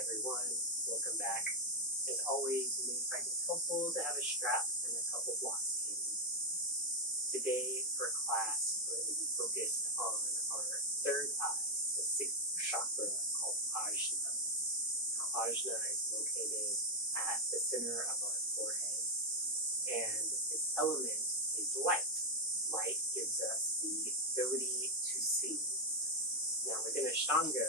everyone. Welcome back. As always, you may find it helpful to have a strap and a couple blocks handy. Today, for class, we're going to be focused on our third eye, the sixth chakra called Ajna. Now, Ajna is located at the center of our forehead, and its element is light. Light gives us the ability to see. Now, within Ashtanga,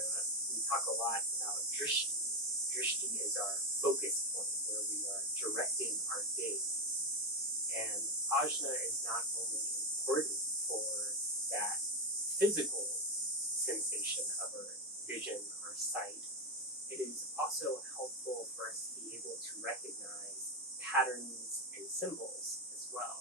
we talk a lot about drishti. Drishti is our focus point where we are directing our gaze. And Ajna is not only important for that physical sensation of our vision, our sight, it is also helpful for us to be able to recognize patterns and symbols as well.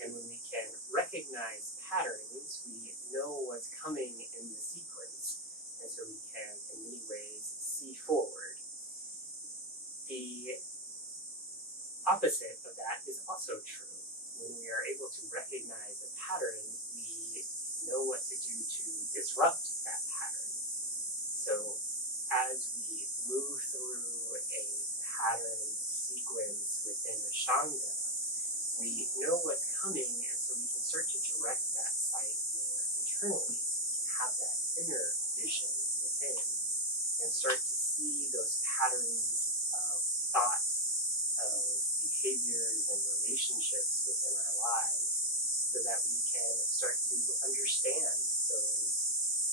And when we can recognize patterns, we know what's coming in the sequence. And so we can, in many ways, see forward. The opposite of that is also true. When we are able to recognize a pattern, we know what to do to disrupt that pattern. So as we move through a pattern sequence within Ashtanga, we know what's coming, and so we can start to direct that sight more internally. We can have that inner vision within and start to see those patterns of thought, of behaviors and relationships within our lives so that we can start to understand those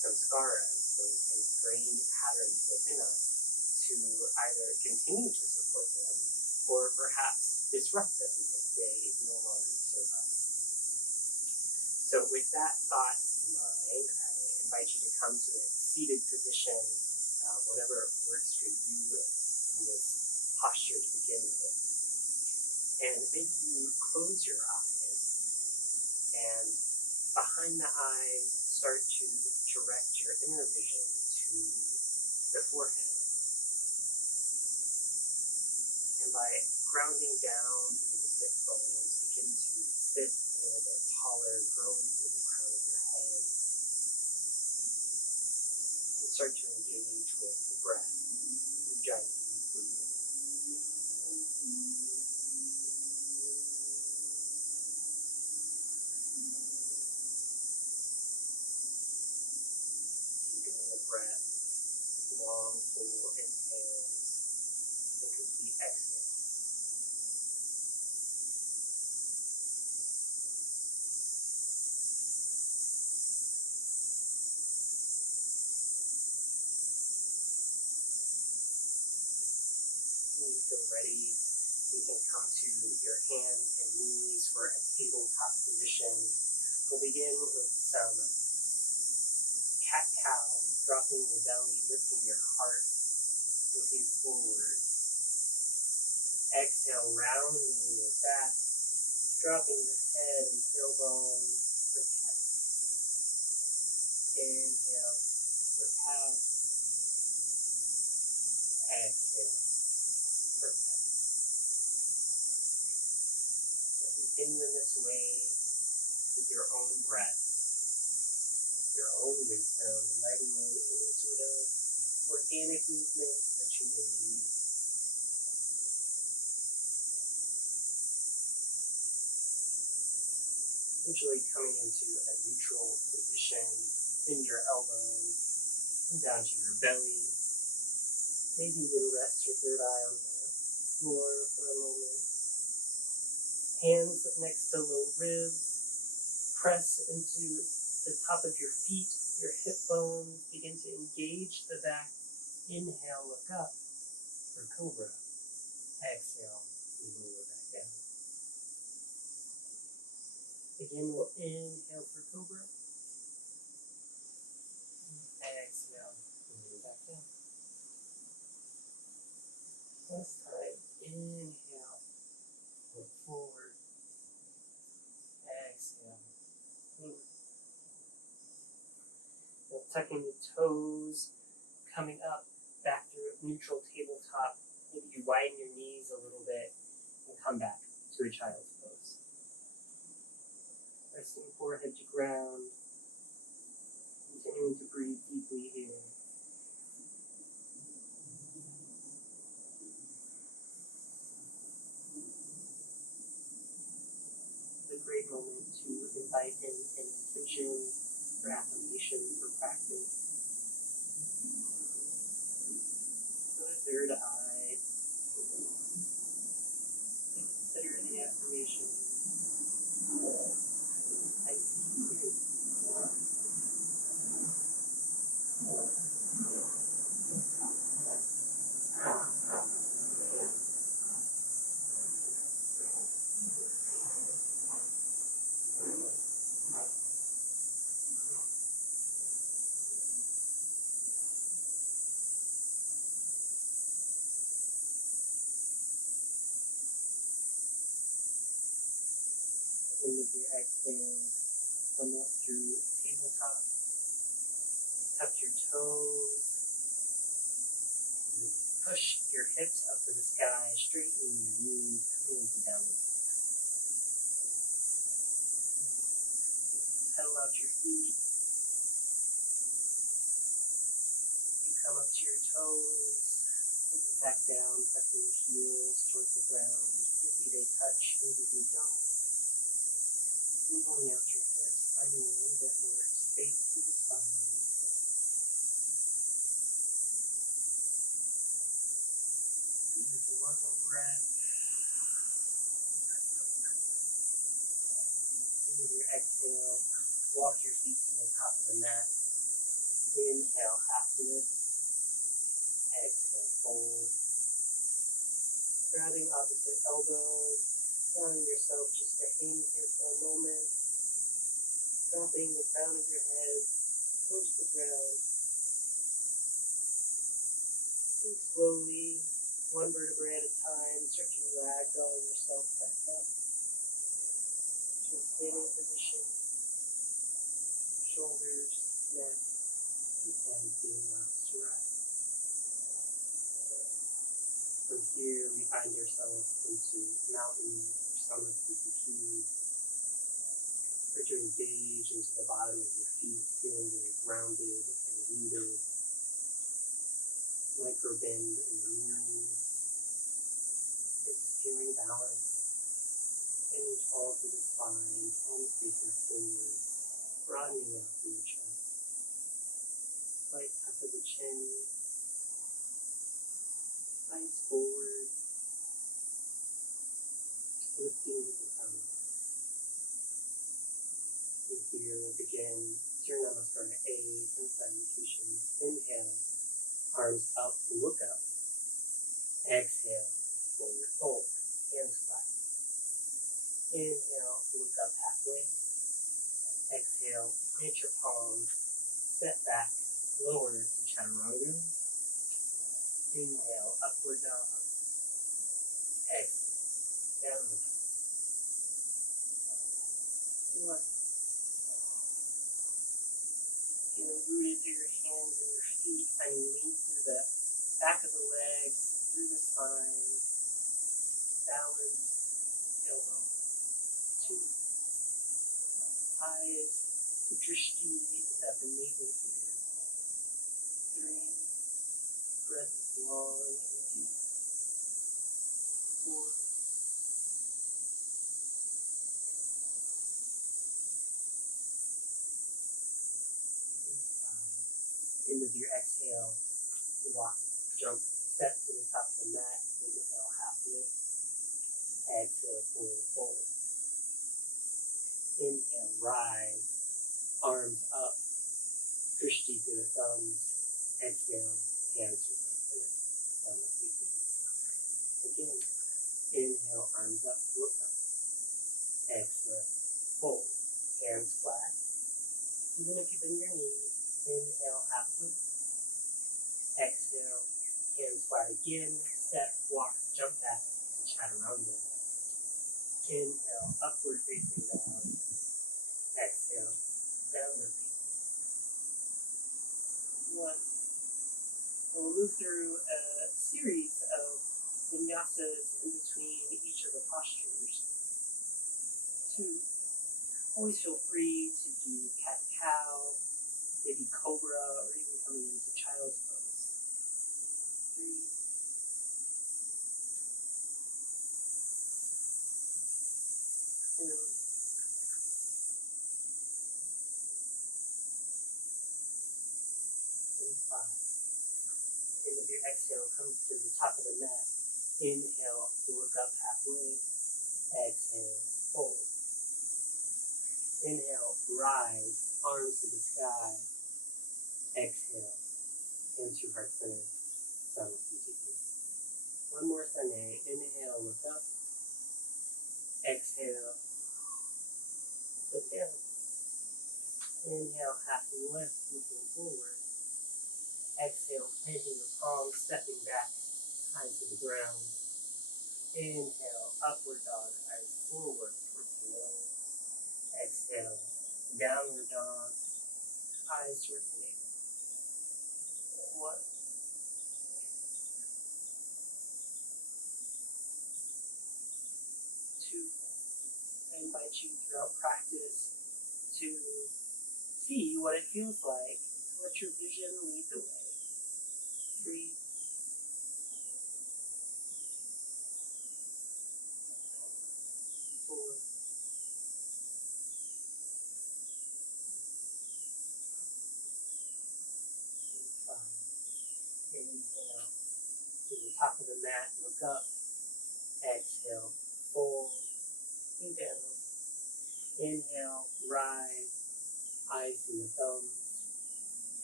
samskaras, those ingrained patterns within us to either continue to support them or perhaps disrupt them if they no longer serve us. So with that thought in mind, I invite you to come to a seated position, whatever works for you in this posture to begin with. And maybe you close your eyes, and behind the eyes, start to direct your inner vision to the forehead. And by grounding down through the sit bones, begin to sit a little bit taller, growing through the crown of your head. And start to engage with the breath, Ujjayi breathing. Deepening the breath, long, full inhales, and complete exhales. When you feel ready, you can come to your hands and knees for a tabletop position. We'll begin with some cat-cow, dropping your belly, lifting your heart, looking forward. Exhale, rounding your back, dropping your head and tailbone for cat. Inhale for cow. Exhale for cat. So continue in this way with your own breath, your own wisdom, inviting in any sort of organic movements that you may need. Eventually coming into a neutral position, bend your elbows, come down to your belly. Maybe you can rest your third eye on the floor for a moment. Hands next to low ribs. Press into the top of your feet, your hip bones. Begin to engage the back. Inhale, look up for cobra. Exhale, lower back down. Again, we'll inhale for cobra. Exhale, lower back down. Last time, inhale, look forward. Exhale, lower. Now tucking the toes, coming up, back through neutral tabletop. Maybe you widen your knees a little bit and come back to a child's pose. Resting forehead to ground. Continuing to breathe deeply here. practice. For the third eye, consider the affirmation, I see clearly. And with your exhale, come up through tabletop, tuck your toes, and push your hips up to the sky, straightening your knees, coming into downward dog. Pedal out your feet, you come up to your toes, and then back down, pressing your heels towards the ground. Maybe they touch, maybe they don't. Wiggling out your hips, finding a little bit more space to the spine. Here for one more breath. And with your exhale, walk your feet to the top of the mat. Inhale, half lift. Exhale, fold. Grabbing opposite elbows, allowing yourself just to hang here for a moment. Dropping the crown of your head towards the ground. And slowly, one vertebrae at a time, start to ragdoll yourself back up to a standing position. Shoulders, neck, and head being last to rest. From here, we find ourselves into mountain or summit PTP. Start to engage into the bottom of your feet, feeling very grounded and rooted. Micro bend in the knees. It's feeling balanced. Standing tall through the spine, palms facing forward, broadening out through the chest. Slight tuck of the chin. Eyes forward. Lifting the crown. And here we'll begin Surya Namaskar to A, sun salutations. Inhale, arms up, look up. Exhale, forward fold, hands flat. Inhale, look up halfway. Exhale, plant your palms, step back, lower to chaturanga. Inhale, upward dog. Exhale, downward dog. One. Feeling rooted through your hands and your feet, finding length through the back of the legs, through the spine. Balanced tailbone. Two. Eyes, the drishti is at the navel here. Three. Breath is long and deep. Four. And five. End of your exhale, walk, jump, step to the top of the mat. Inhale, half lift. Exhale, forward fold. Inhale, rise, arms up, drishti to the thumbs. Exhale, hands to front center. Again, inhale, arms up, look up. Exhale, fold, hands flat. Even if you bend your knees, inhale, half lift. Exhale, hands flat again. Step, walk, jump back to chaturanga. Inhale, upward facing dog. Exhale, downward facing. One. We'll move through a series of vinyasas in between each of the postures. Two. Always feel free to do cat-cow, maybe cobra, or even coming into child's pose. Three. Four. 5. End of your exhale, come to the top of the mat. Inhale, look up halfway. Exhale, fold. Inhale, rise, arms to the sky. Exhale, hands to heart center. Samasthiti. One more Sane. Inhale, look up. Exhale, look down. Inhale, half lift, looking forward. Exhale, planting your palms, stepping back, eyes to the ground. Inhale, upward dog, eyes forward towards the nose. Exhale, downward dog, eyes towards the navel. 1. 2. I invite you throughout practice to see what it feels like to let your vision lead the way. 3. 4. 5. Inhale to the top of the mat, look up. Exhale, fold, and down. Inhale, rise, eyes to the thumbs.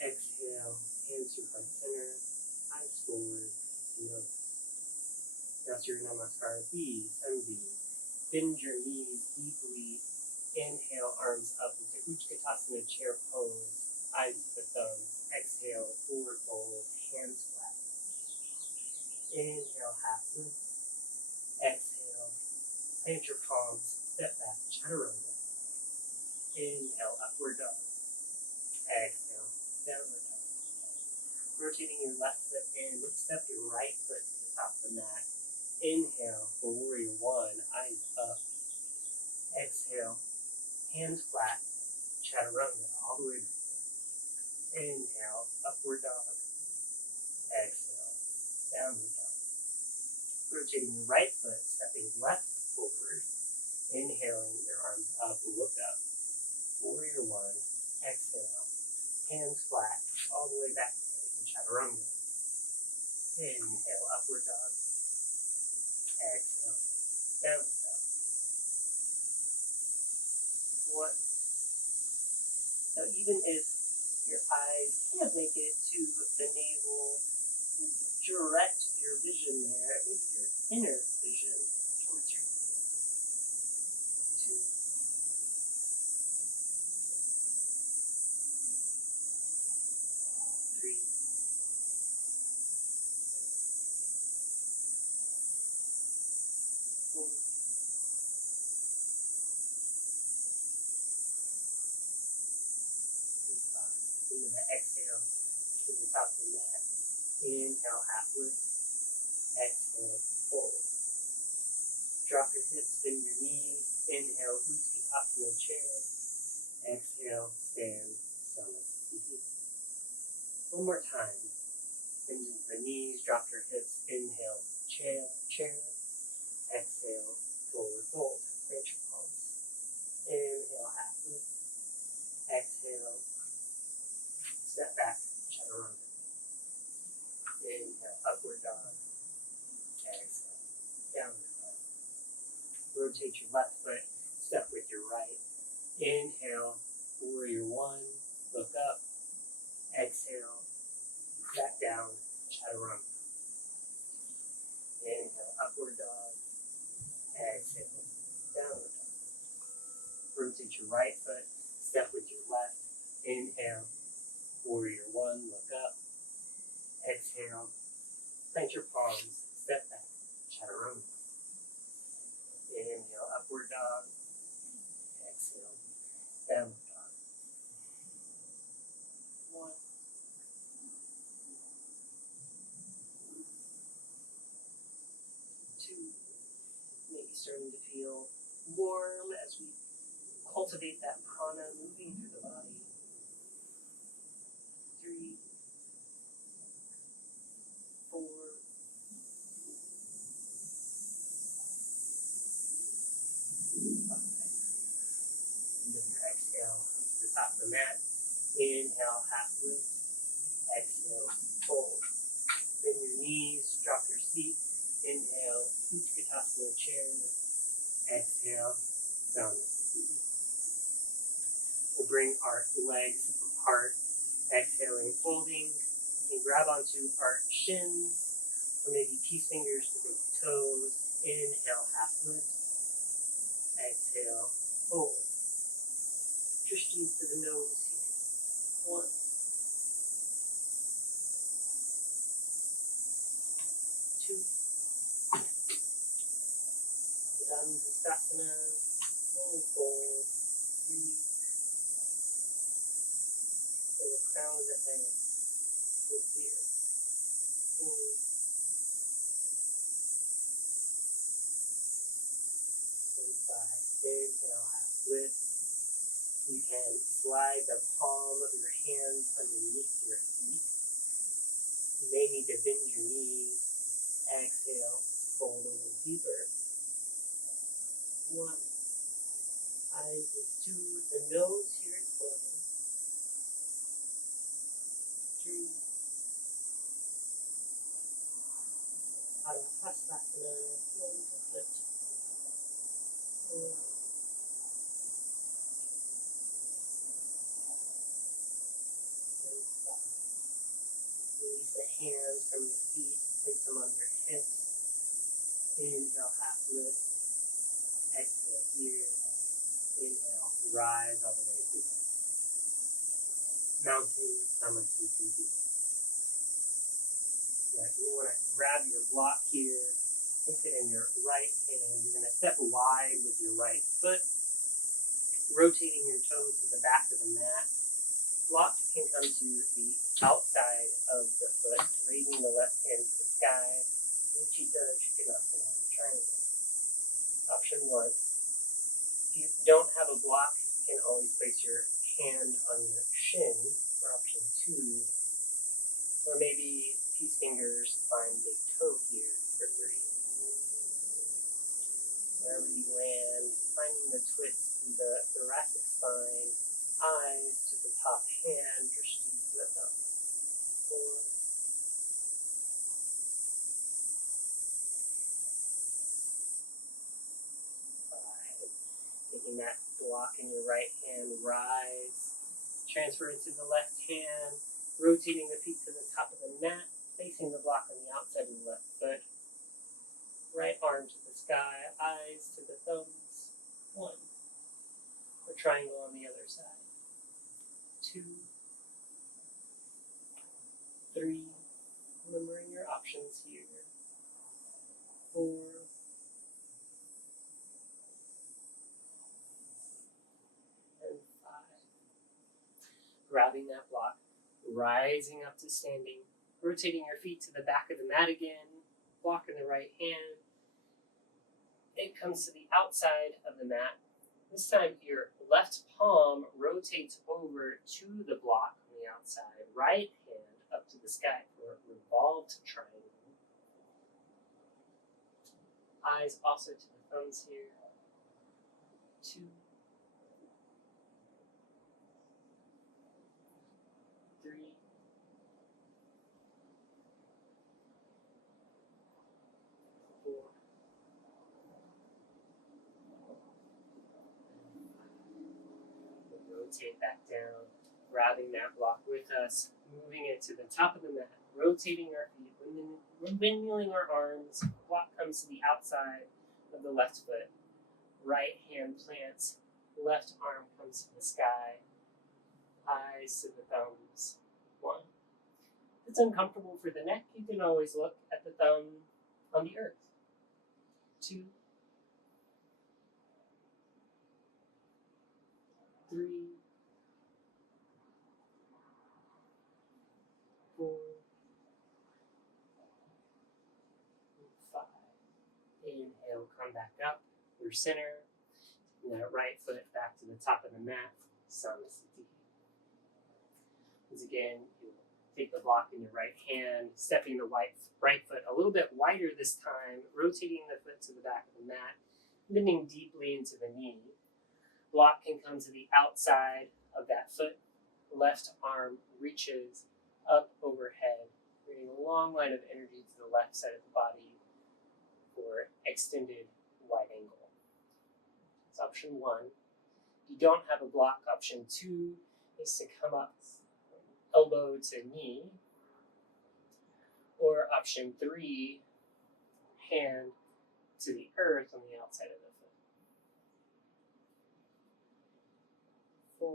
Exhale, hands to heart center, eyes forward, nose. Yasur Namaskar B, Sambi. Bend your knees deeply. Inhale, arms up into Utkatasana chair pose, eyes to the thumbs. Exhale, forward fold, hands flat. Inhale, half lift. Exhale, plant your palms, step back, chaturanga. Inhale, upward dog. Exhale, downward dog. Rotating your left foot in, step your right foot to the top of the mat. Inhale for warrior 1, eyes up. Exhale, hands flat, chaturanga, all the way back down. Inhale, upward dog. Exhale, downward dog. Rotating your right foot, stepping left forward. Inhaling, your arms up, look up. Warrior 1, exhale, hands flat, all the way back down to chaturanga. Inhale, upward dog. Exhale, downward dog. 1. Now, even if your eyes can't make it to the navel, just direct your vision there, maybe your inner vision towards your navel. 2. 3. 4. 5. Into the exhale, to the top of the mat. Inhale, half lift. Exhale, fold. Drop your hips, bend your knees. Inhale, Utkatasana chair. Exhale, stand, Samasthiti. One more time. Bend the knees, drop your hips. Inhale, chair. Exhale, forward fold. Plant your palms. Inhale, half lift. Exhale, step back, chaturanga. Inhale, upward dog. Exhale, downward dog. Rotate your left foot, step with your right. Inhale, warrior 1, look up. Exhale, back down, chaturanga. Inhale, upward dog. Exhale, downward dog. Rotate your right foot, step with your left. Inhale, warrior 1, look up. Exhale, plant your palms, step back, chaturanga. Inhale, upward dog. Exhale, downward dog. 1. 2. Maybe starting to feel warm as we cultivate that prana moving through the body. 3. 4. 5. End of your exhale, come to the top of the mat. Inhale, half lift. Exhale, Inhale, Samasthiti. We'll bring our legs apart, exhaling, folding. We can grab onto our shins, or maybe peace fingers to big toes. Inhale, half lift. Exhale, fold. Drishtis to the nose here. 1, 2. Dhammasana, fold. 3. And the crown of the head towards the earth. 4. And 5. Inhale, half lift. You can slide the palm of your hands underneath your feet. You may need to bend your knees. Exhale, fold a little deeper. 1. Eyes to the nose here at 11. 3. Ashtanga, hand to foot. 4. And 5. Release the hands from your feet, place them on your hips. Inhale, half lift. Exhale here. Inhale, rise all the way to the mountain Samasthiti. Now, you want to grab your block here, place it in your right hand. You're going to step wide with your right foot, rotating your toes to the back of the mat. Block can come to the outside of the foot, raising the left hand to the sky. Uchita Trikonasana, triangle. Option 1. If you don't have a block, you can always place your hand on your shin for option 2. Or maybe peace fingers find big toe here for 3. Wherever you land, finding the twist in the thoracic spine, eyes to the top hand, drishti to the thumb. 4. 5. Taking that block in your right hand, rise, transfer it to the left hand, rotating the feet to the top of the mat, placing the block on the outside of the left foot. Right arm to the sky, eyes to the thumbs. 1. A triangle on the other side. 2. 3. Remembering your options here. 4. And 5. Grabbing that block, rising up to standing, rotating your feet to the back of the mat again, block in the right hand. It comes to the outside of the mat. This time your left palm rotates over to the block on the outside, right hand up to the sky for a revolved triangle. Eyes also to the thumbs here. 2. 3. 4. Rotate back down, grabbing that block with us, moving it to the top of the mat, rotating our feet, windmilling our arms. Block comes to the outside of the left foot. Right hand plants, left arm comes to the sky, eyes to the thumbs. 1. If it's uncomfortable for the neck, you can always look at the thumb on the earth. 2. 3. 4. 5. Inhale, come back up through center. And that right foot back to the top of the mat, Samasthiti. Once again, you'll take the block in your right hand, stepping the right foot a little bit wider this time, rotating the foot to the back of the mat, bending deeply into the knee. Block can come to the outside of that foot. Left arm reaches up overhead, creating a long line of energy to the left side of the body for extended wide angle. That's option 1. If you don't have a block, option 2 is to come up elbow to knee. Or option 3, hand to the earth on the outside of the foot. 4,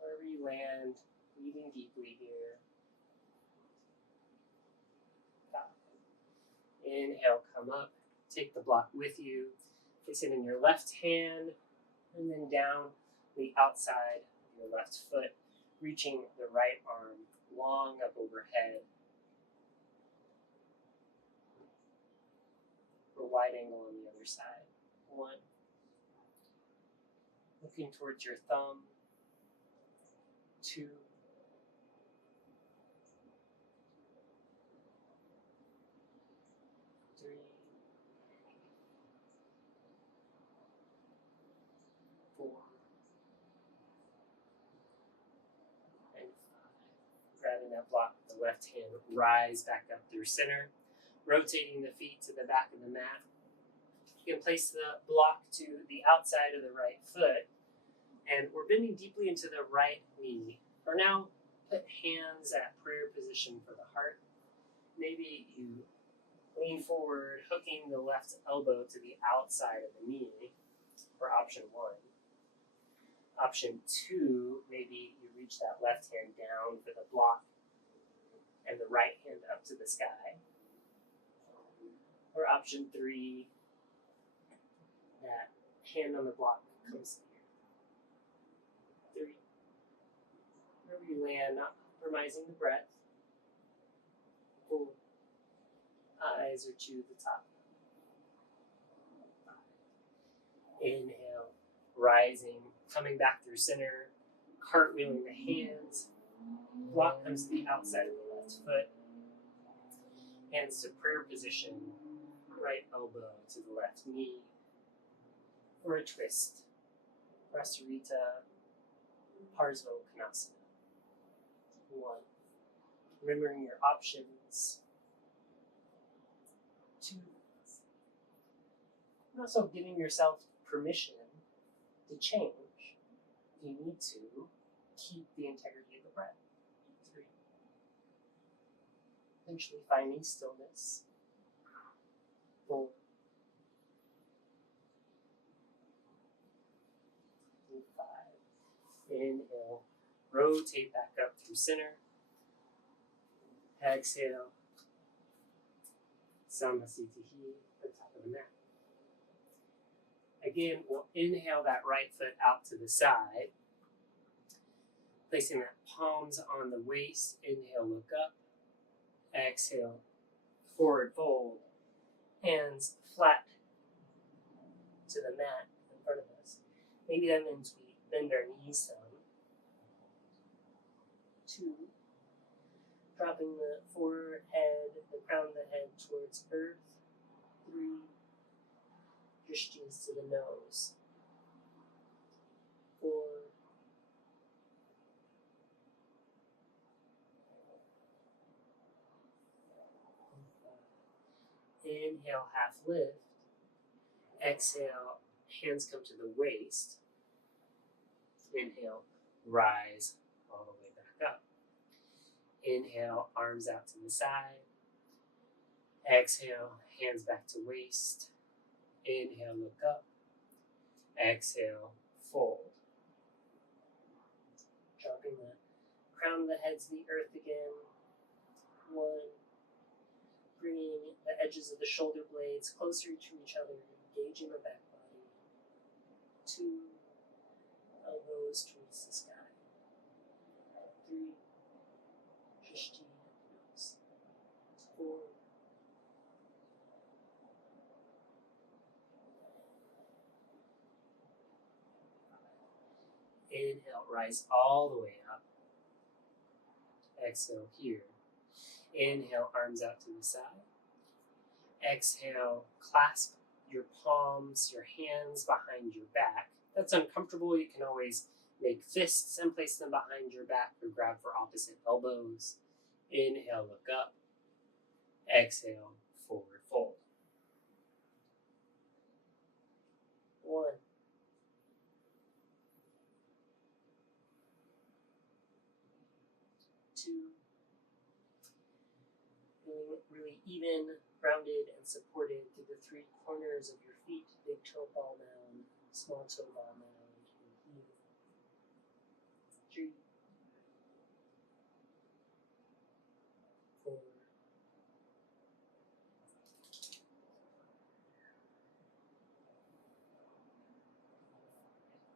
wherever you land, breathing deeply here. 5. Inhale, come up, take the block with you, place it in your left hand, and then down the outside of your left foot, reaching the right arm long up overhead. For wide angle on the other side. 1. Looking towards your thumb. 2. 3. 4. And 5. Grabbing that block with the left hand, rise back up through center, rotating the feet to the back of the mat. You can place the block to the outside of the right foot, and we're bending deeply into the right knee. For now, put hands at prayer position for the heart. Maybe you lean forward, hooking the left elbow to the outside of the knee for option 1. Option 2, maybe you reach that left hand down for the block and the right hand up to the sky. Or option 3, that hand on the block comes here. 3. Wherever you land, not compromising the breath. 4. Eyes are to the top. 5. Inhale, rising, coming back through center, cartwheeling the hands. Block comes to the outside of the left foot. Hands to prayer position, right elbow to the left knee. Or a twist. Prasarita, Parsvakonasana. 1. Remembering your options. 2. And also giving yourself permission to change. If you need to, keep the integrity of the breath. 3. Eventually finding stillness. 4. And 5. Inhale, rotate back up through center. Exhale. Samasthiti, the top of the mat. Again, we'll inhale that right foot out to the side. Placing that palms on the waist. Inhale, look up. Exhale, forward fold. Hands flat to the mat in front of us. Maybe that means we bend our knees some. 2. Dropping the forehead, the crown of the head towards earth. 3. Drishtis to the nose. 4. Inhale, half lift. Exhale, hands come to the waist. Inhale, rise all the way back up. Inhale, arms out to the side. Exhale, hands back to waist. Inhale, look up. Exhale, fold. Dropping the crown of the head to the earth again. 1. Bringing the edges of the shoulder blades closer to each other, engaging the back body. 2. Elbows towards the sky. 3. Drishti nose. 4. Inhale, rise all the way up. Exhale here. Inhale, arms out to the side. Exhale, clasp your palms, your hands behind your back. If that's uncomfortable, you can always make fists and place them behind your back or grab for opposite elbows. Inhale, look up. Exhale, forward fold. 1. 2. Feeling really even, rounded, and supported through the 3 corners of your feet, big toe ball mound, small toe ball mound, and heel. 3. 4.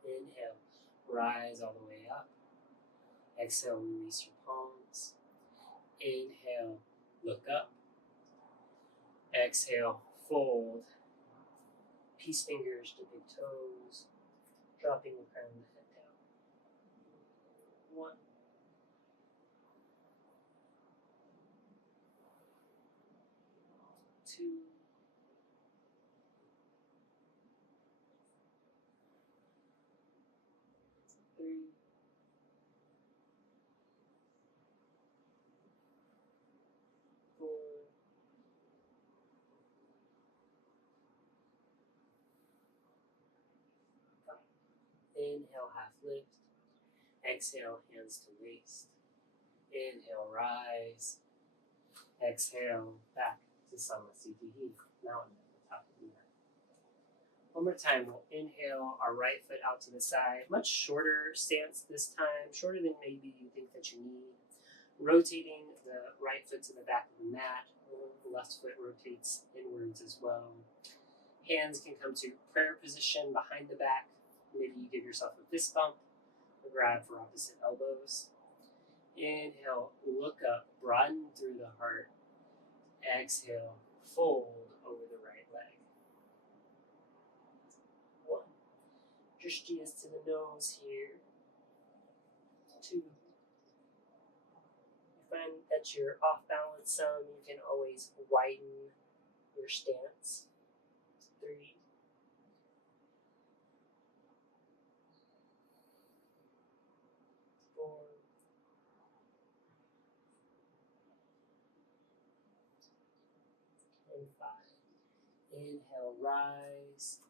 Inhale, rise all the way up. Exhale, release your palms. Inhale, look up. Exhale, fold. Peace fingers to big toes, dropping the crown of the head down. 1. 2. 3. 4. 5. Inhale, half lift. Exhale, hands to waist. Inhale, rise. Exhale, back to Samasthiti, mountain at the top of the mat. One more time, we'll inhale our right foot out to the side. Much shorter stance this time, shorter than maybe you think that you need. Rotating the right foot to the back of the mat. The left foot rotates inwards as well. Hands can come to prayer position behind the back. Maybe you give yourself a fist bump or grab for opposite elbows. Inhale, look up, broaden through the heart. Exhale, fold over the right leg. 1. Drishti is to the nose here. 2. You find that you're off balance some, you can always widen your stance. 3. 4. And 5. Inhale, rise,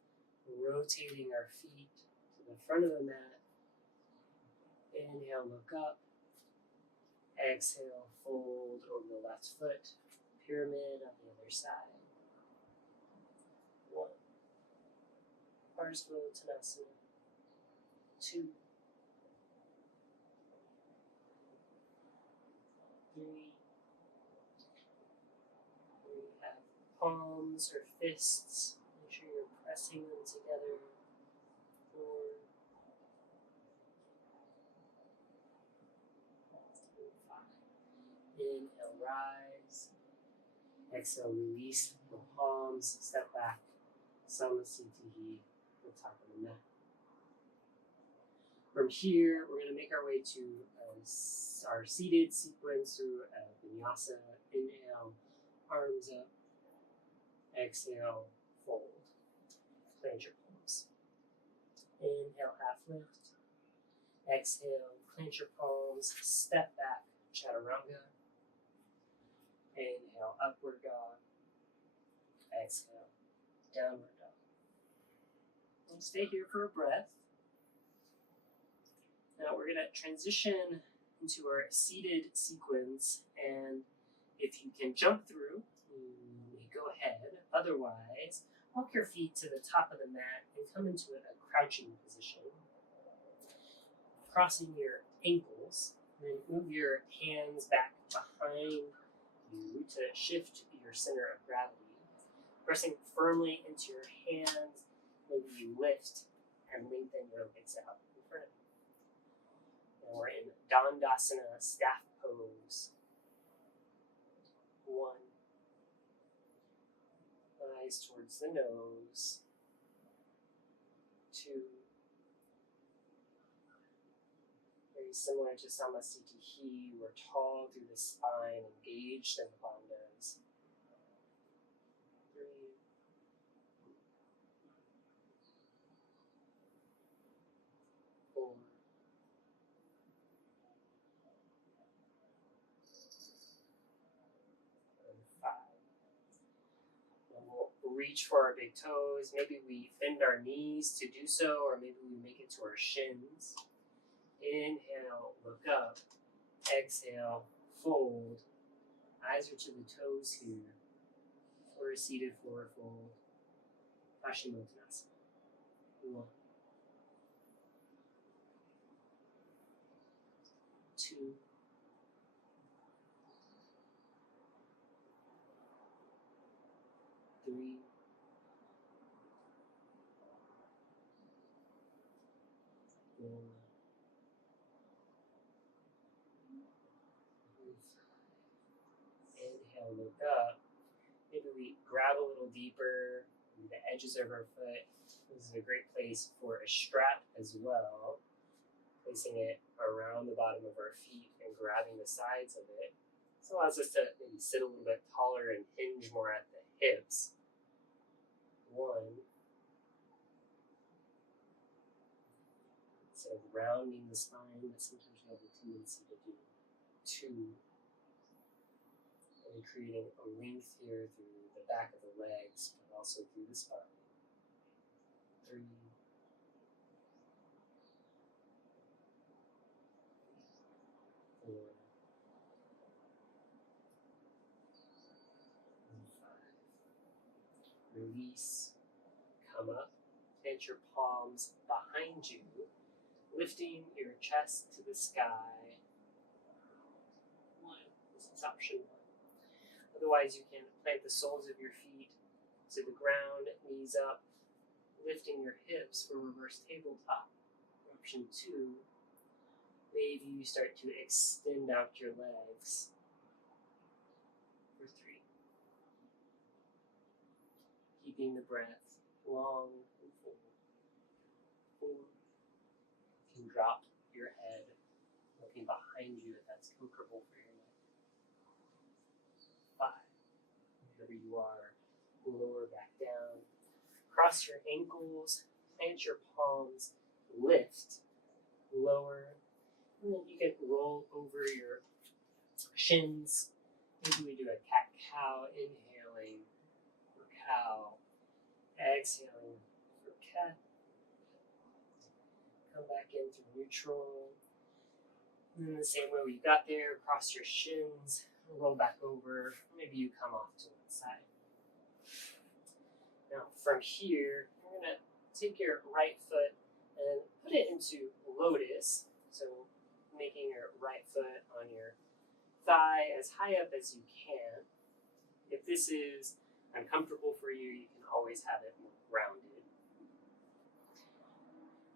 rotating our feet to the front of the mat. Inhale, look up. Exhale, fold over the left foot. Pyramid on the other side. 1. Parsvottanasana. 2. 3. We have palms or fists. Make sure you're pressing them together. 4. And 5. Inhale, rise. Exhale, release the palms. Step back. Samasthiti, the top of the mat. From here, we're going to make our way to our seated sequence through a vinyasa. Inhale, arms up. Exhale, fold. Plant your palms. Inhale, half lift. Exhale, plant your palms. Step back, chaturanga. Inhale, upward dog. Exhale, downward dog. And stay here for a breath. Now we're going to transition into our seated sequence, and if you can jump through, go ahead. Otherwise, walk your feet to the top of the mat and come into a crouching position. Crossing your ankles, and then move your hands back behind you to shift your center of gravity. Pressing firmly into your hands, maybe you lift and lengthen your legs out in front of you. Now we're in Dandasana, staff pose. 1. Eyes towards the nose. 2. Very similar to Samasthiti, we're tall through the spine, engaged in the bandhas. 3. 4. And 5. And we'll reach for our big toes. Maybe we bend our knees to do so, or maybe we make it to our shins. Inhale, look up. Exhale, fold. Eyes are to the toes here. Or a seated forward fold. Paschimottanasana. 1, 2, 3, 4, 5. Inhale, look up. Maybe we grab a little deeper, maybe the edges of our foot. This is a great place for a strap as well. Placing it around the bottom of our feet and grabbing the sides of it. This allows us to maybe sit a little bit taller and hinge more at the hips. 1. Instead of rounding the spine, that sometimes we have a tendency to do. 2. And creating a length here through the back of the legs, but also through the spine. 3. 4. And 5. Release. Come up. Plant your palms behind you, lifting your chest to the sky. 1. This is option 1. Otherwise, you can plant the soles of your feet to the ground, knees up, lifting your hips for reverse tabletop. Option 2, maybe you start to extend out your legs. For 3. Keeping the breath long and full. 4. You can drop your head, looking behind you if that's comfortable for your neck. 5. Wherever you are, lower back down. Cross your ankles, plant your palms, lift, lower, and then you can roll over your shins. Maybe we do a cat-cow, inhaling for cow, exhaling for cat. Come back into neutral. And then the same way we got there, cross your shins, roll back over. Maybe you come off to one side. Now from here, you're going to take your right foot and put it into lotus. So making your right foot on your thigh as high up as you can. If this is uncomfortable for you, you can always have it more grounded.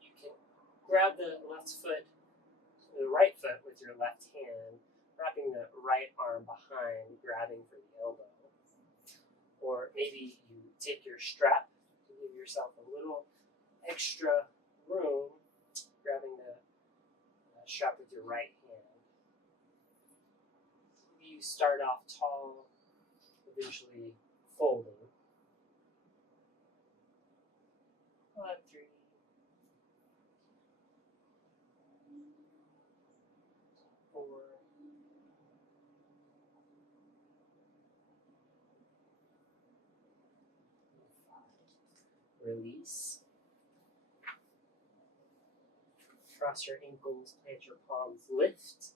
You can grab the right foot with your left hand, wrapping the right arm behind, grabbing for the elbow. Or maybe you take your strap to give yourself a little extra room, grabbing the strap with your right hand. Maybe you start off tall, eventually folding. 3, 4, 5. Release. Cross your ankles, plant your palms, lift,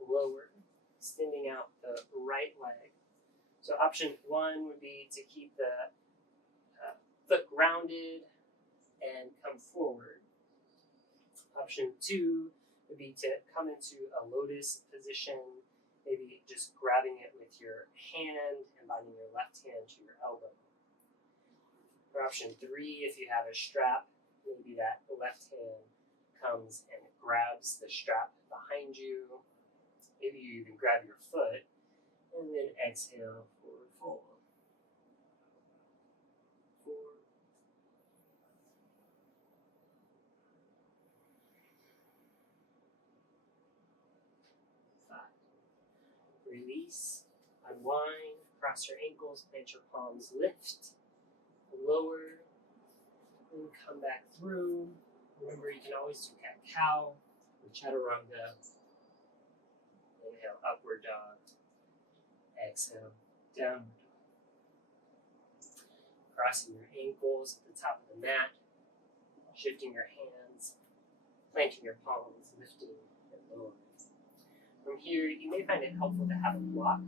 lower, extending out the right leg. So option 1 would be to keep the foot grounded and come forward. Option 2 would be to come into a lotus position, maybe just grabbing it with your hand and binding your left hand to your elbow. For option 3, if you have a strap, maybe that left hand comes and grabs the strap behind you. Maybe you even grab your foot and then exhale, forward fold. 4, 5. Release, unwind, cross your ankles, plant your palms, lift, lower, and come back through. Remember, you can always do cat-cow or chaturanga. Inhale, upward dog. Exhale, downward dog. Crossing your ankles at the top of the mat, shifting your hands, planting your palms, lifting and lowering. From here, you may find it helpful to have a block.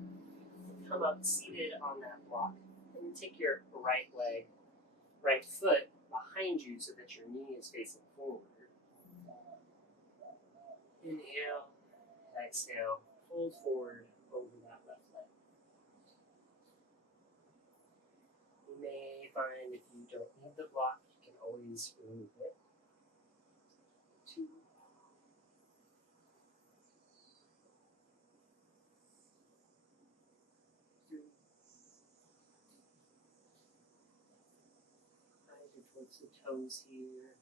Come up seated on that block, and then take your right foot behind you so that your knee is facing forward. Inhale, exhale, fold forward over that left leg. You may find if you don't need the block, you can always remove it. 2, 3, eyes are towards the toes here.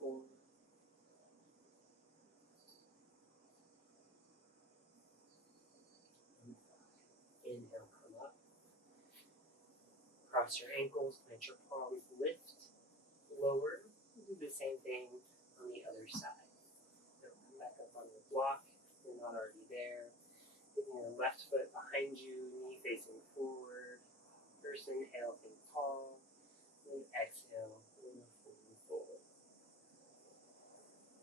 4, and 5. Inhale, come up. Cross your ankles, plant your palms, lift, lower. Do the same thing on the other side. So come back up on your block. You're not already there. Getting your left foot behind you, knee facing forward. First inhale, think tall. Then exhale, forward.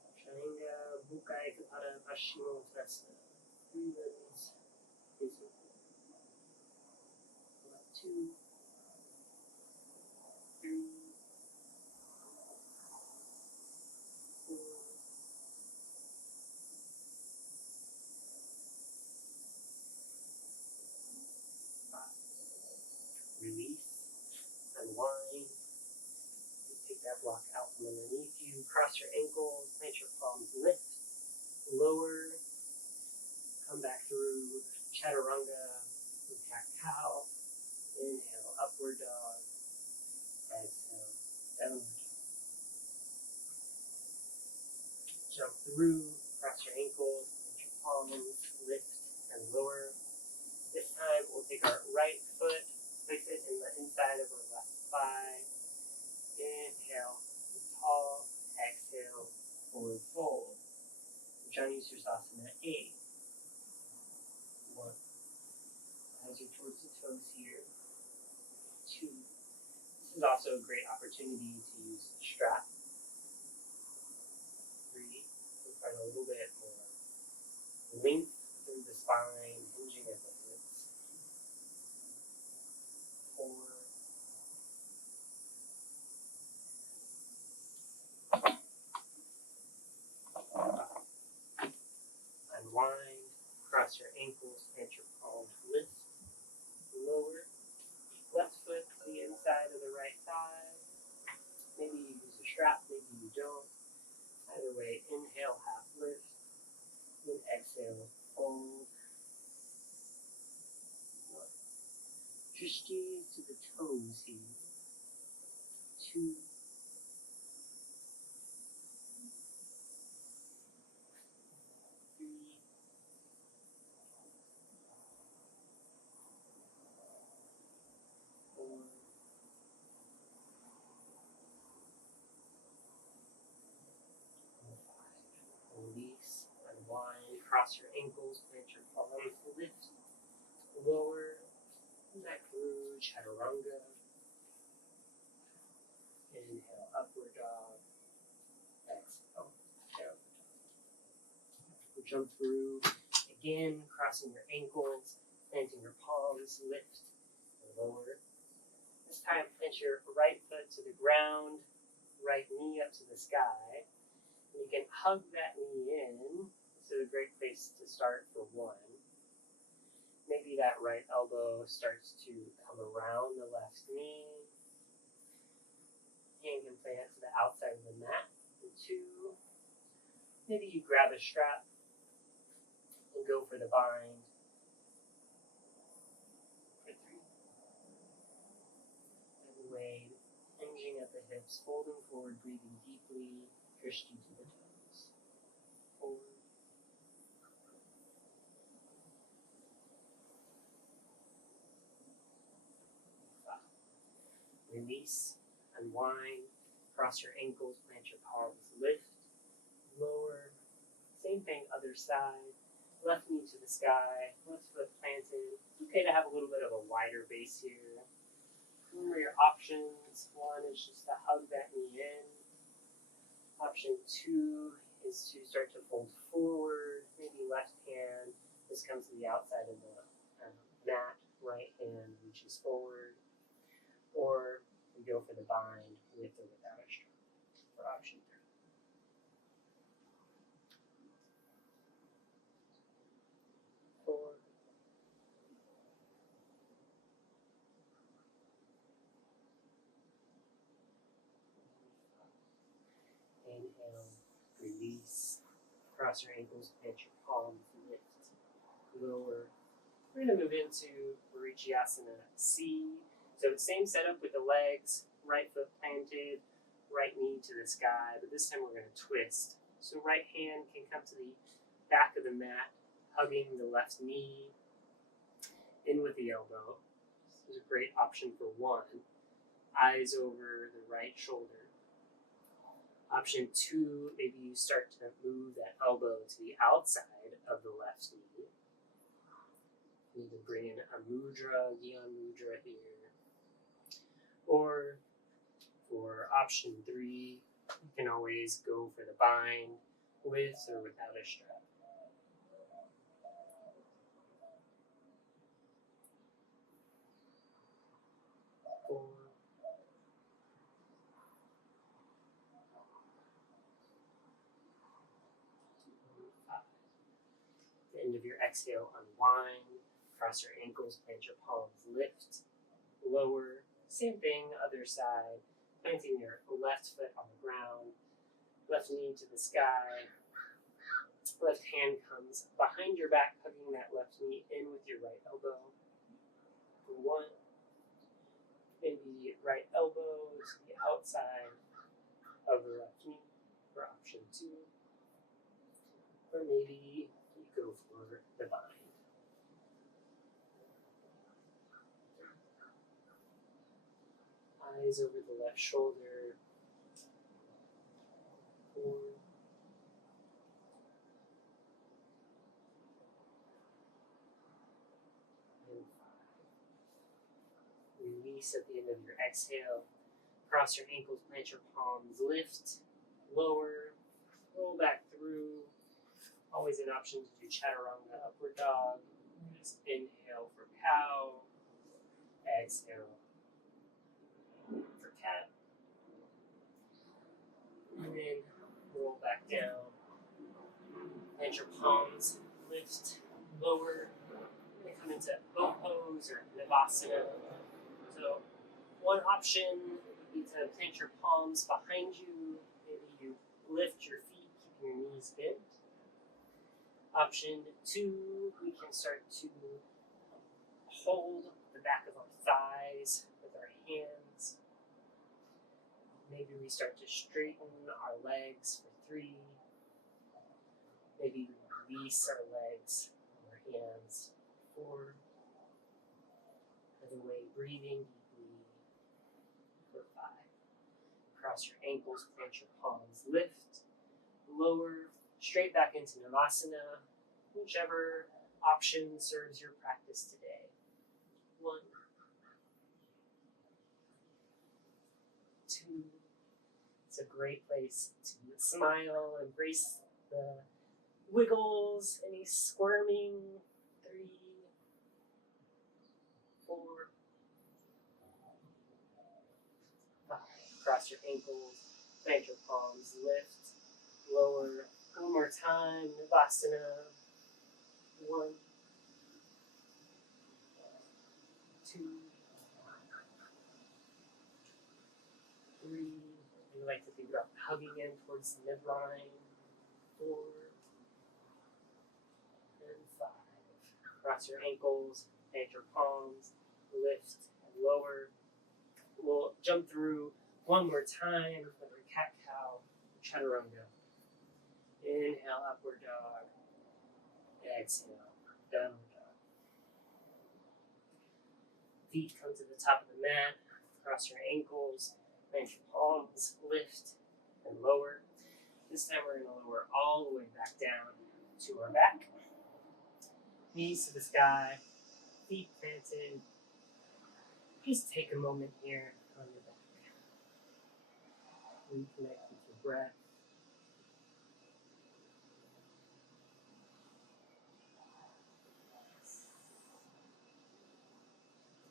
Ashtanga, Bukai, Kapara, Paschimottanasana. 3 legs facing forward. 2, 3, 4, 5. Release, unwind. You take that block out from underneath you. Cross your ankles, plant your palms, lift, lower. Come back through chaturanga, cat cow. Inhale, upward dog. Exhale, downward dog. Jump through, cross your ankles, plant your palms, lift and lower. This time we'll take our right foot, place it in the inside of our left thigh. Inhale, tall. Exhale, forward fold. Janu-Sirsasana 8. 1. As you're towards the toes here. 2. This is also a great opportunity to use the strap. 3. You'll find a little bit more length through the spine, hinging at the hips. 4. Unwind, cross your ankles, plant your palms, lift, lower. Left foot to the inside of the right thigh. Maybe you use a strap, maybe you don't. Either way, inhale, half lift. Then exhale, fold. 1. Drishti to the toes here. 2. 3. 4. 5. Release, unwind, cross your ankles, plant your palms, lift, lower, back through chaturanga. Inhale, upward dog. Exhale, downward dog. We'll jump through, again, crossing your ankles, planting your palms, lift, and lower. This time, plant your right foot to the ground, right knee up to the sky. And you can hug that knee in. This is a great place to start for 1. Maybe that right elbow starts to come around the left knee. Hand can plant to the outside of the mat. And 2, maybe you grab a strap and go for the bind. For 3. And wade, hinging at the hips, folding forward, breathing deeply, drishti to the toes. 4. 5. Release, unwind, cross your ankles, plant your palms, lift, lower. Same thing, other side. Left knee to the sky, left foot planted. It's okay to have a little bit of a wider base here. Remember your options. One is just to hug that knee in. Option two is to start to fold forward, maybe left hand. This comes to the outside of the mat, right hand reaches forward. Or we go for the bind with or without a strap for option three. Four. Inhale, release. Cross your ankles, plant your palms, lift, lower. We're going to move into Varichyasana C. So same setup with the legs, right foot planted, right knee to the sky, but this time we're going to twist. So right hand can come to the back of the mat, hugging the left knee, in with the elbow. This is a great option for one. Eyes over the right shoulder. Option two, maybe you start to move that elbow to the outside of the left knee. You can bring in a mudra, Gyan mudra here. Or for option three, you can always go for the bind with or without a strap. Four. The end of your exhale, unwind, cross your ankles, plant your palms, lift, lower. Same thing, other side, planting your left foot on the ground, left knee to the sky, left hand comes behind your back, hugging that left knee in with your right elbow. For one, maybe right elbow to the outside of the left knee for option two, or maybe you go for the bind. Eyes over the left shoulder. 4. And 5. Release at the end of your exhale. Cross your ankles, plant your palms, lift, lower, roll back through. Always an option to do chaturanga, upward dog. Just inhale for cow, exhale for cat. And then roll back down. Plant your palms, lift, lower. And come into boat pose or Navasana. So one option would be to plant your palms behind you. Maybe you lift your feet, keeping your knees bent. Option two, we can start to hold the back of our thighs with our hands. Maybe we start to straighten our legs for 3. Maybe we release our legs and our hands. 4. Other way, breathing deeply. For 5. Cross your ankles, plant your palms, lift, lower, straight back into Navasana, whichever option serves your practice today. 1, 2. It's a great place to smile, embrace the wiggles, any squirming. 3, 4, 5. Cross your ankles, plant your palms, lift, lower. One more time, Navasana. 1, 2, 3. We like to think about hugging in towards the midline. 4 and 5. Cross your ankles, plant your palms, lift and lower. We'll jump through one more time with our cat cow, chaturanga. Inhale, upward dog. Exhale, downward dog. Feet come to the top of the mat. Cross your ankles, plant your palms, lift and lower. This time we're going to lower all the way back down to our back. Knees to the sky, feet planted. Just take a moment here on your back. Reconnect with your breath.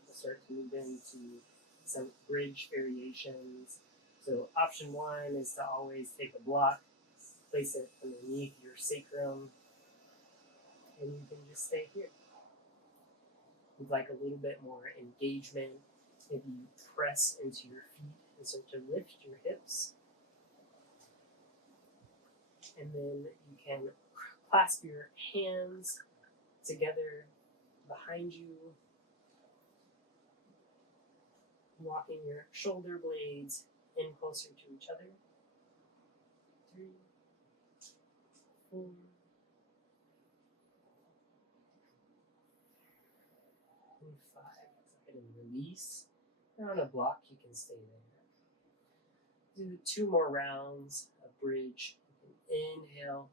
We'll start to move into some bridge variations. So option one is to always take a block, place it underneath your sacrum, and you can just stay here. If you'd like a little bit more engagement, if you press into your feet and start to lift your hips, and then you can clasp your hands together behind you, walking your shoulder blades in closer to each other. 3, 4, and 5. Go ahead and release. And on a block, you can stay there. Do 2 more rounds of bridge. You can inhale,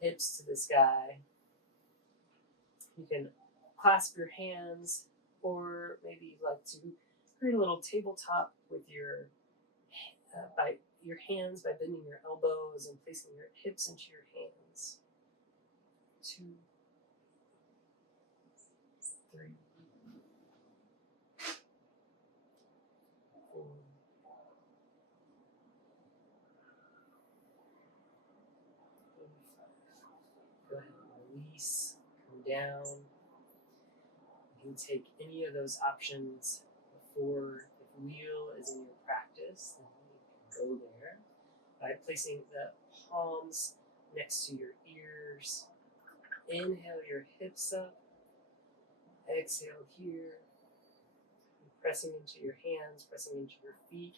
hips to the sky. You can clasp your hands, or maybe you'd like to create a little tabletop with your by your hands by bending your elbows and placing your hips into your hands. 2, 3, 4, 5. Go ahead and release, come down. You can take any of those options before. If wheel is in your practice, then you can go there by placing the palms next to your ears. Inhale your hips up. Exhale here. Pressing into your hands, pressing into your feet.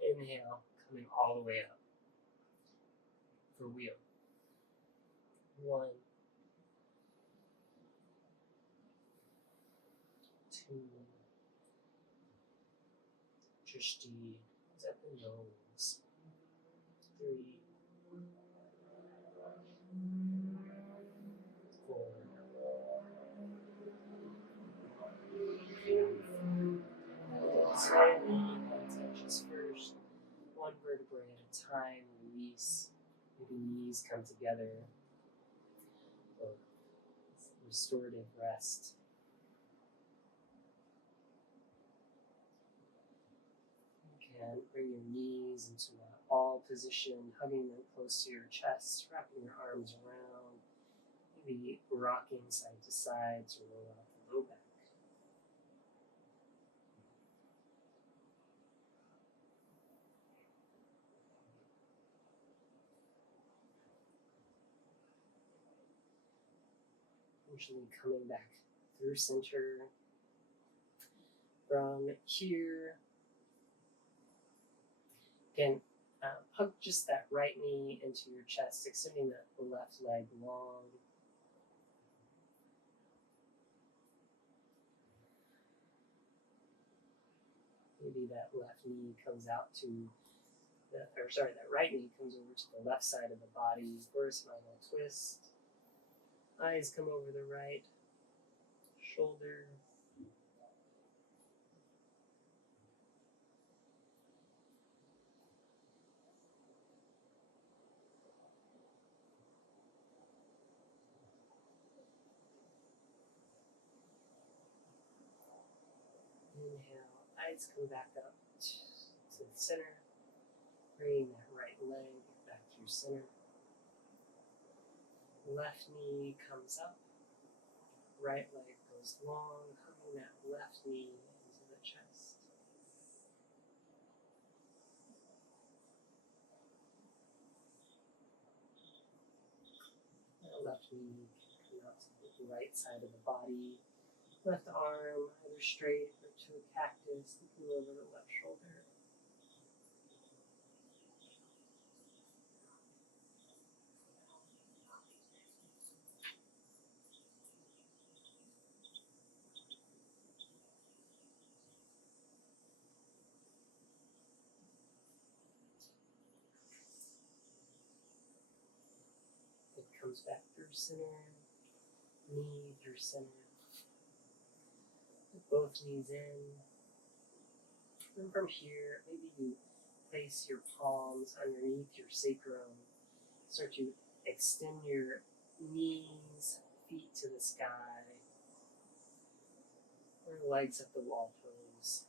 Inhale, coming all the way up for wheel. 1, 2, drishti, up the nose. 3, 4, 5. Slowly touches first, one vertebrae at a time. Release. Maybe knees come together. Or restorative rest. You can bring your knees into an all position, hugging them close to your chest, wrapping your arms around, maybe rocking side to side to roll out the low back. Usually coming back through center. From here, again, hug just that right knee into your chest, extending that left leg long. Maybe that left knee comes out to that right knee comes over to the left side of the body. Horizontal twist. Eyes come over the right shoulder. Inhale, eyes come back up to the center. Bringing that right leg back through center. Left knee comes up. Right leg goes long, hugging that left knee into the chest. That left knee can come out to the right side of the body. Left arm either straight or to a cactus, looking over the left shoulder. It comes back through center, knee through center. Both knees in. And from here, maybe you place your palms underneath your sacrum. Start to extend your knees, feet to the sky, or legs at the wall toes.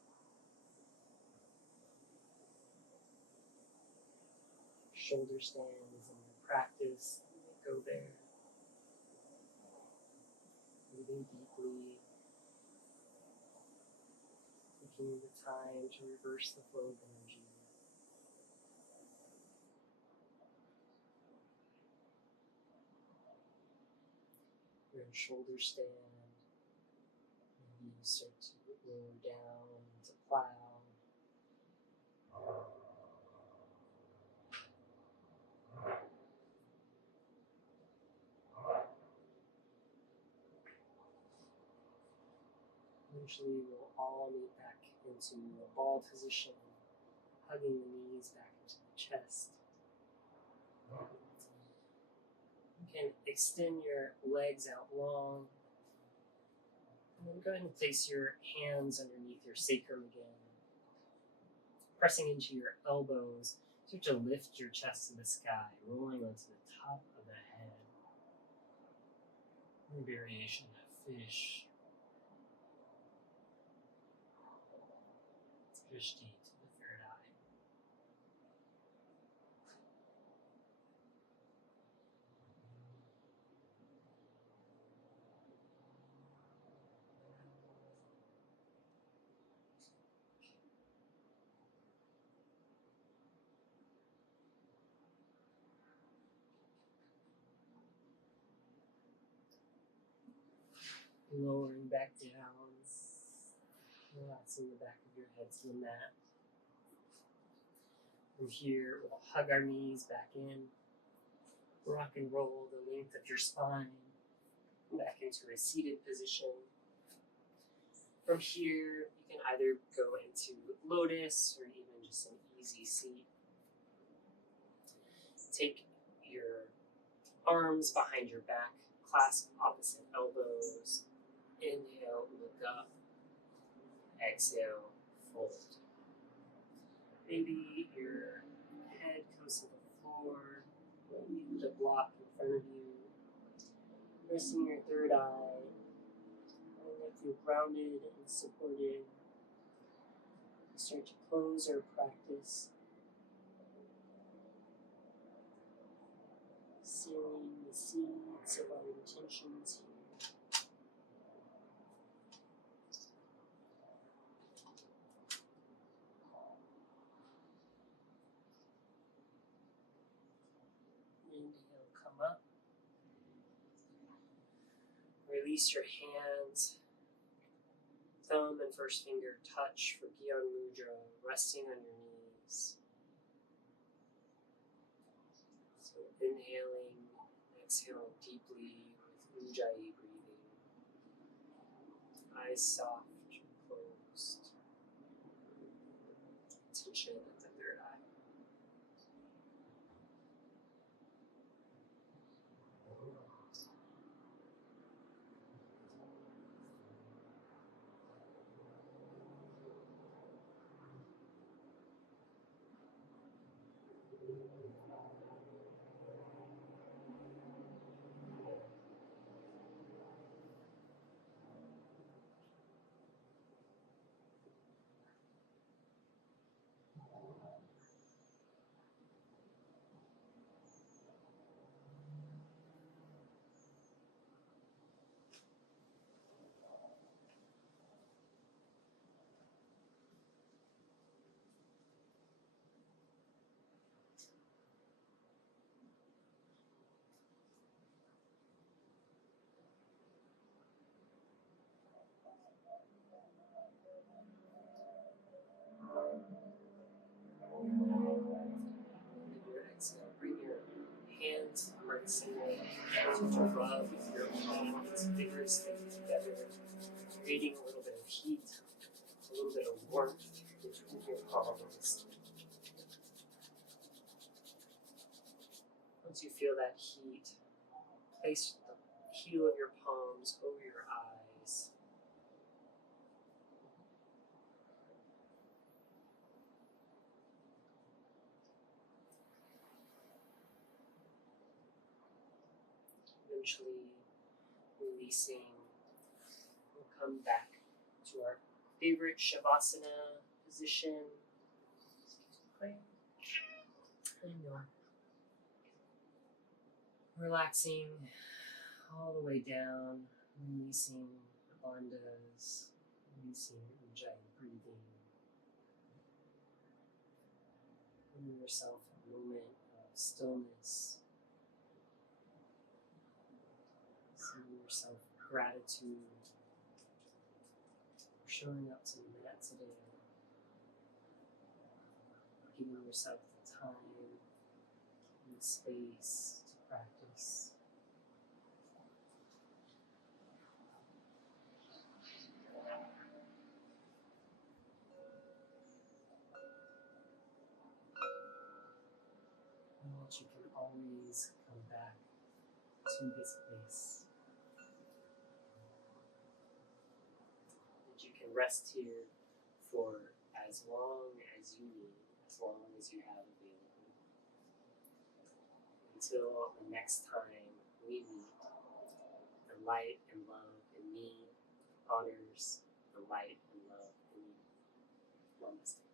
Shoulder stand is in your practice. Go there. Breathing deeply. Taking the time to reverse the flow of energy. You're in shoulder stand. Maybe you start to lower down into plow. Eventually, we'll all meet back into a ball position, hugging the knees back into the chest. You can extend your legs out long. And then go ahead and place your hands underneath your sacrum again. Pressing into your elbows, start to lift your chest to the sky, rolling onto the top of the head. One variation of fish. Drishti to the third eye. Lowering back down. Relaxing the back of your head to the mat. From here, we'll hug our knees back in. Rock and roll the length of your spine back into a seated position. From here, you can either go into lotus or even just an easy seat. Take your arms behind your back, clasp opposite elbows. Inhale, look up. Exhale, fold. Maybe your head comes to the floor, maybe the block in front of you. Resting your third eye, and if you're grounded and supported, start to close our practice. Sealing the seeds of our intentions here. Inhale, come up. Release your hands. Thumb and first finger touch for Gyan Mudra, resting on your knees. So inhaling, exhaling deeply with Ujjayi breathing. Eyes soft and closed. Tension at the third eye. Exhale, bring your hands heart center to rub your palms vigorously together, creating a little bit of heat, a little bit of warmth between your palms. Once you feel that heat, place the heel of your palms over your eyes. eventually releasing, we'll come back to our favorite Shavasana position. Relaxing all the way down, releasing the bandhas, releasing Ujjayi breathing. Giving yourself a moment of stillness. Sending yourself gratitude for showing up to the mat today. Giving yourself the time and the space to practice. And that you can always come back to this place. That you can rest here for as long as you need, as long as you have available. Until the next time we meet, the light and love in me honors the light and love in you. Namaste.